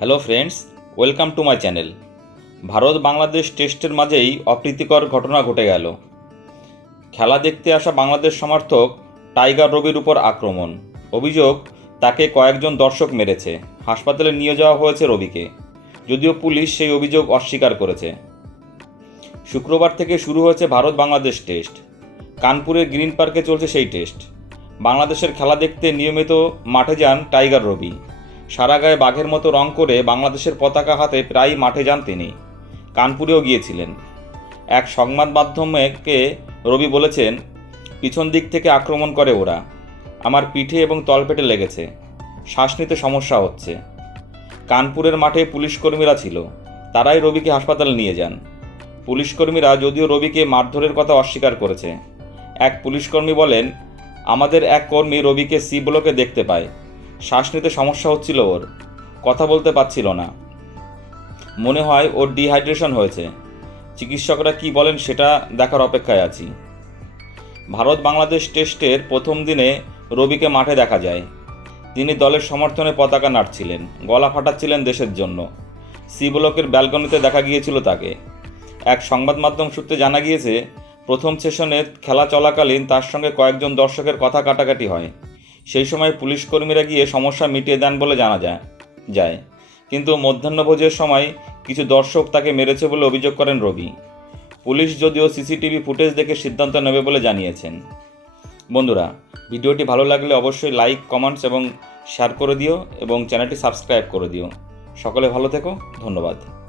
Hello friends, welcome to my channel. Bharat Bangladesh টেস্টের মাঝেই অপ্রীতিকর ঘটনা ঘটে গেল। খেলা দেখতে আসা বাংলাদেশ সমর্থক টাইগার রবির উপর আক্রমণ। অভিযোগ, তাকে কয়েকজন দর্শক মেরেছে। হাসপাতালে নিয়ে যাওয়া হয়েছে রবিকে। যদিও পুলিশ সেই অভিযোগ অস্বীকার করেছে। শুক্রবার থেকে শুরু হয়েছে ভারত বাংলাদেশ টেস্ট। কানপুরের গ্রিন পার্কে চলছে সেই টেস্ট। বাংলাদেশের খেলা দেখতে নিয়মিত মাঠে যান টাইগার রবি। সারা গায়ে বাঘের মতো রং করে বাংলাদেশের পতাকা হাতে প্রায়ই মাঠে যান তিনি। কানপুরেও গিয়েছিলেন। এক সংবাদ মাধ্যমকে রবি বলেছেন, পিছন দিক থেকে আক্রমণ করে ওরা। আমার পিঠে এবং তলপেটে লেগেছে। শ্বাস নিতে সমস্যা হচ্ছে। কানপুরের মাঠে পুলিশকর্মীরা ছিল। তারাই রবিকে হাসপাতালে নিয়ে যান। পুলিশকর্মীরা যদিও রবিকে মারধরের কথা অস্বীকার করেছে। এক পুলিশকর্মী বলেন, আমাদের এক কর্মী রবিকে সি ব্লকে দেখতে পায়। শ্বাস নিতে সমস্যা হচ্ছিল ওর। কথা বলতে পারছিল না। মনে হয় ওর ডিহাইড্রেশন হয়েছে। চিকিৎসকরা কি বলেন সেটা দেখার অপেক্ষায় আছি। ভারত বাংলাদেশ টেস্টের প্রথম দিনে রবিকে মাঠে দেখা যায়। তিনি দলের সমর্থনে পতাকা নাড়ছিলেন, গলা ফাটাচ্ছিলেন দেশের জন্য। সি ব্লকের ব্যালকনিতে দেখা গিয়েছিল তাকে। এক সংবাদ মাধ্যম সূত্রে জানা গিয়েছে, প্রথম সেশনে খেলা চলাকালীন তার সঙ্গে কয়েকজন দর্শকের কথা কাটাকাটি হয়। সেই সময় পুলিশ কর্মীরা গিয়ে সমস্যা মিটিয়ে দেন বলে জানা যায় যায়। কিন্তু মধ্যাহ্নভোজের সময় কিছু দর্শক তাকে মেরেছে বলে অভিযোগ করেন রবি পুলিশ যদিও সিসিটিভি ফুটেজ দেখে সিদ্ধান্ত নেবে বলে জানিয়েছেন। বন্ধুরা, ভিডিওটি ভালো লাগলে অবশ্যই লাইক, কমেন্টস এবং শেয়ার করে দিও এবং চ্যানেলটি সাবস্ক্রাইব করে দিও। সকলে ভালো থেকো, ধন্যবাদ।